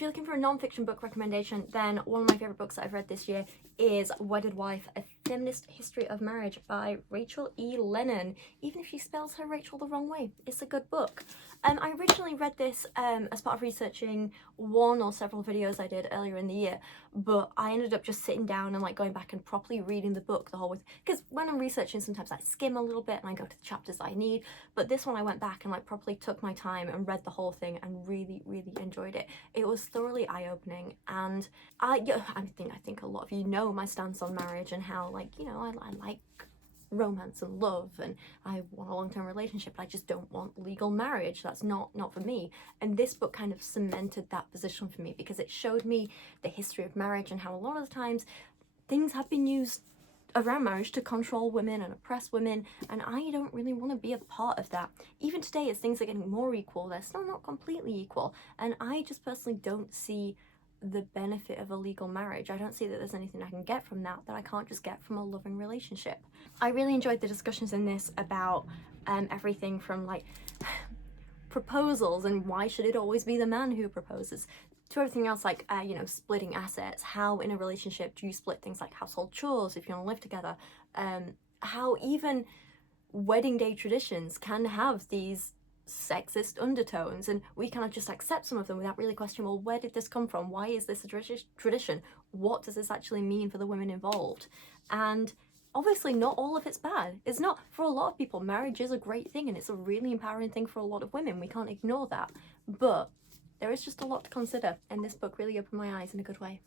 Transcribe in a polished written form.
if you're looking for a non-fiction book recommendation, then one of my favourite books that I've read this year is Wedded Wife, A Feminist History of Marriage by Rachel E. Lennon. Even if she spells her Rachel the wrong way, it's a good book. I originally read this as part of researching one or several videos I did earlier in the year, but I ended up just sitting down and like going back and properly reading the book the whole way. Because when I'm researching, sometimes I skim a little bit and I go to the chapters that I need, but this one I went back and like properly took my time and read the whole thing and really, really enjoyed it. It was thoroughly eye-opening, and I think a lot of you know my stance on marriage and how, like, you know, I like romance and love and I want a long-term relationship, but I just don't want legal marriage. That's not for me. And this book kind of cemented that position for me, because it showed me the history of marriage and how a lot of the times things have been used around marriage to control women and oppress women, and I don't really want to be a part of that. Even today, as things are getting more equal, they're still not completely equal, and I just personally don't see the benefit of a legal marriage. I don't see that there's anything I can get from that I can't just get from a loving relationship. I really enjoyed the discussions in this about everything from like proposals and why should it always be the man who proposes, to everything else, like you know, splitting assets. How in a relationship do you split things like household chores if you want to live together? How even wedding day traditions can have these sexist undertones, and we kind of just accept some of them without really questioning, well, where did this come from? Why is this a tradition? What does this actually mean for the women involved? And obviously not all of it's bad. It's not. For a lot of people, marriage is a great thing and it's a really empowering thing for a lot of women. We can't ignore that. But there is just a lot to consider, and this book really opened my eyes in a good way.